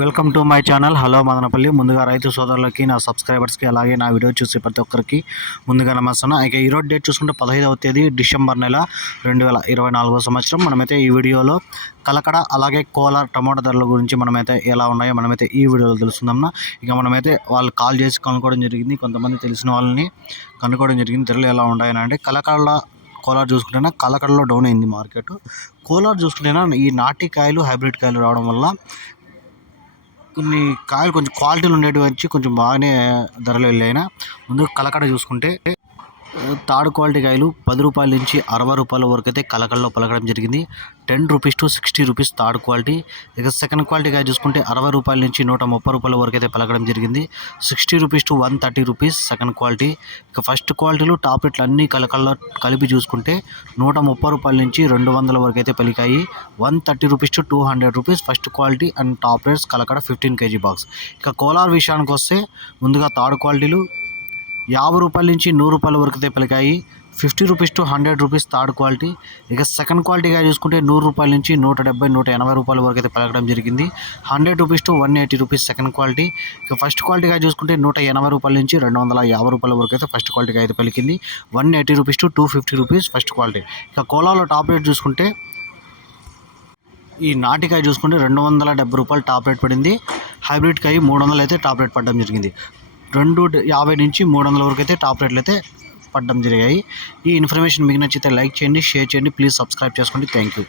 Welcome to my channel. Hello Madanapalle. ముందుగా రైతు సోదరులకి నా సబ్స్క్రైబర్స్కి అలాగే నా వీడియో చూసే ప్రతి ఒక్కరికి ముందుగా నమస్తాను ఇక ఈరోజు డేట్ చూసుకుంటే పదహైదవ తేదీ డిసెంబర్ నెల రెండు వేల ఇరవై నాలుగో సంవత్సరం. మనమైతే ఈ వీడియోలో కలకడ అలాగే కోలార్ టమాటా ధరల గురించి మనమైతే ఎలా ఉన్నాయో మనమైతే ఈ వీడియోలో తెలుసుకుందాం. ఇక మనమైతే వాళ్ళు కాల్ చేసి కనుక్కోవడం జరిగింది. కొంతమంది తెలిసిన వాళ్ళని కనుక్కోవడం జరిగింది. ధరలు ఎలా ఉన్నాయని అంటే కలకడ కోలార్ చూసుకుంటేనా కలకడలో డౌన్ అయింది మార్కెట్. కోలార్ చూసుకుంటేనా ఈ నాటి కాయలు హైబ్రిడ్ కాయలు రావడం వల్ల కొన్ని కాయలు కొంచెం క్వాలిటీలు ఉండేటివి వచ్చి కొంచెం బాగానే ధరలు వెళ్ళాయినా ముందు కలకడ చూసుకుంటే థర్డ్ క్వాలిటీ కాయలు పది రూపాయల నుంచి అరవై రూపాయల వరకు అయితే కలకల్లో పలకడం జరిగింది. Ten rupees to sixty rupees third quality. ఇక సెకండ్ క్వాలిటీ కాయ చూసుకుంటే అరవై రూపాయల నుంచి నూట ముప్పై రూపాయల వరకు అయితే పలకడం జరిగింది. Sixty rupees to one thirty rupees second quality. ఇక ఫస్ట్ క్వాలిటీలు టాప్ రేట్లు అన్నీ కలకల్లో కలిపి చూసుకుంటే నూట ముప్పై రూపాయల నుంచి రెండు వందల వరకు అయితే పలికాయి. One thirty rupees to two hundred rupees first quality and top rates Kalakada fifteen KG box. ఇక కోలార్ విషయానికి వస్తే ముందుగా థర్డ్ క్వాలిటీలు యాభై రూపాయల నుంచి నూరు రూపాయల వరకు అయితే పలికాయి fifty rupees to hundred rupees third quality. ఇక సెకండ్ క్వాలిటీగా చూసుకుంటే నూరు రూపాయల నుంచి నూట డెబ్బై నూట ఎనభై రూపాయల వరకు అయితే పలకడం జరిగింది. Hundred rupees to one eighty rupees second quality. ఇక ఫస్ట్ క్వాలిటీగా చూసుకుంటే నూట ఎనభై రూపాయల నుంచి రెండు వందల యాభై రూపాయల వరకు అయితే ఫస్ట్ క్వాలిటీగా అయితే పలికింది. One eighty rupees to two fifty rupees first quality. ఇక కోలాలో టాప్ రేట్ చూసుకుంటే ఈ నాటికాయ చూసుకుంటే రెండు వందల డెబ్బై రూపాయలు టాప్ రేట్ పడింది. హైబ్రిడ్ కాయ మూడు వందలు అయితే టాప్ రేట్ పడడం జరిగింది. రెండు యాభై నుంచి మూడు వందల వరకు అయితే టాప్ రేట్లు అయితే పడడం జరిగాయి. ఈ ఇన్ఫర్మేషన్ మీకు నచ్చితే లైక్ చేయండి షేర్ చేయండి ప్లీజ్ సబ్స్క్రైబ్ చేసుకోండి. Thank you.